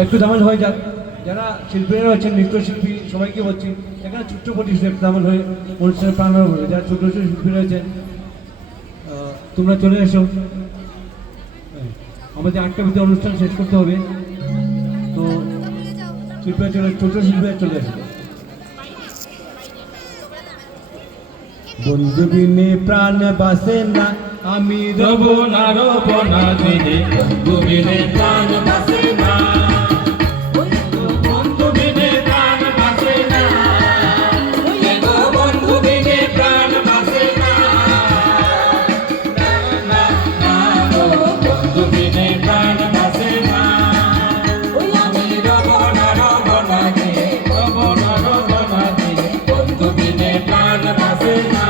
একটু দামাল হয়ে যাক। যারা শিল্পীরা আছেন, নৃত্যশিল্পী, সবাইকে বলছি এখানে ছোট্ট প্রতিষ্ঠা একটু দামাল হয়ে অনুষ্ঠানের প্রাণ হবে। যারা ছোটো ছোটো শিল্পী রয়েছেন তোমরা চলে এসো। আমাদের 8টার ভিতরে অনুষ্ঠান শেষ করতে হবে, তো শিল্পীরা চলে, ছোটো শিল্পীরা চলে এসো। বন্ধু বিনে প্রাণ বাসে না, আমি রব না দিনে, বন্ধু বিনে প্রাণ বাসে না, বন্ধু বিনে প্রাণ বাসে না, বন্ধু বিনে প্রাণ বাসে না, বন্ধু বিনে প্রাণ বাসে না, আমি রব না দিনে, বন্ধু বিনে প্রাণ বাসে না।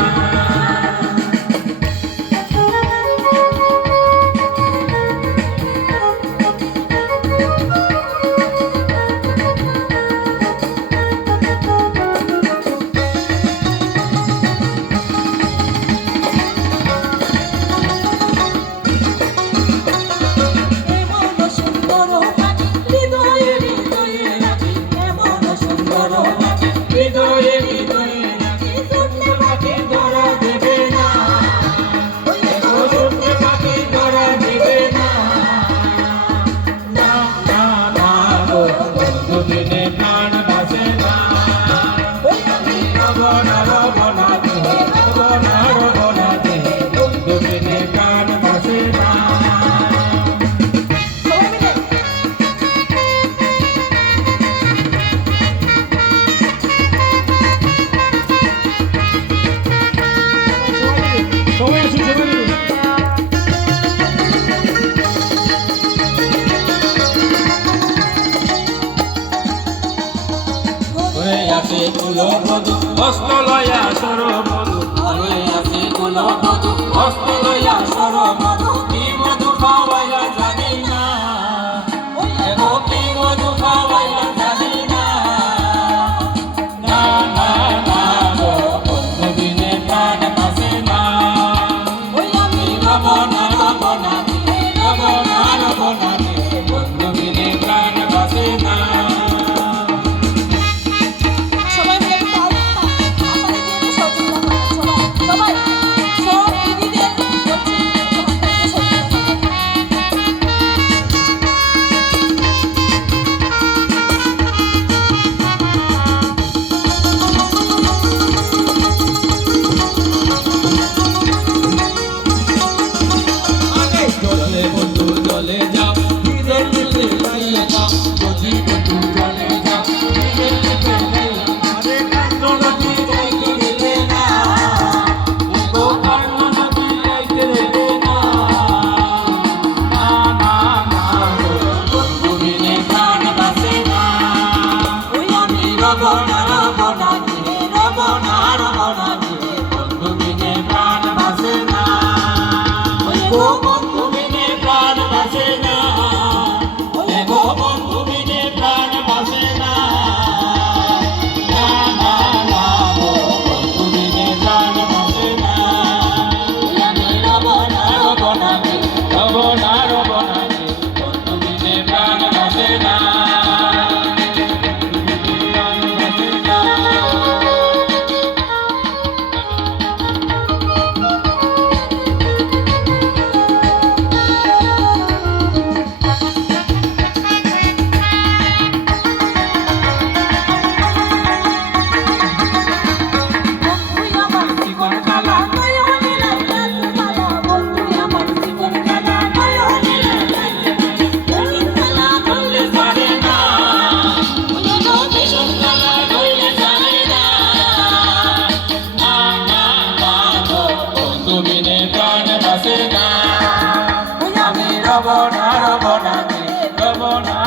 হস্তলয়া সরমধু, হস্তলয়া সরমধু, কি মধু খাওয়াইয়া জানি না, কি মধু খাওয়াইয়া জানি না, না না না গো, বন্ধু বিনে প্রাণ বাসে না, আমি রব না বন্ধু বিনে প্রাণ বাসে না। চলে যাও নিজের দিলে লাইয়া যাও, যদি বন্ধু চলে যাও নিজের দিলে লাইয়া, আরে কান্দ নদী যাইতে দিলে না, ও কান্দ নদী যাইতে দিলে না, না না না বন্ধু বিনে প্রাণ বাসে না, আমি রব না বন্ধু বিনে প্রাণ বাসে না, বন্ধু বিনে প্রাণ বাসে না, বন্ধু বিনে প্রাণ বাসে না, না না না বন্ধু বিনে প্রাণ বাসে না, আমি রব না বন্ধু বিনে প্রাণ বাসে না। রব না